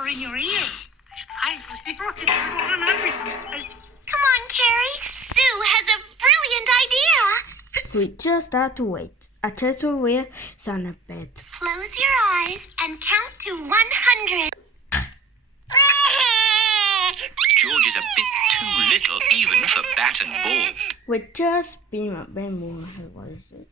whisper in your ear. Come on, Carrie. Sue has a brilliant idea. We just have to wait. A turtle will sound a bit. Close your eyes and count to 100. George is a bit too little even for bat and ball. We just beam a bit more. What is it?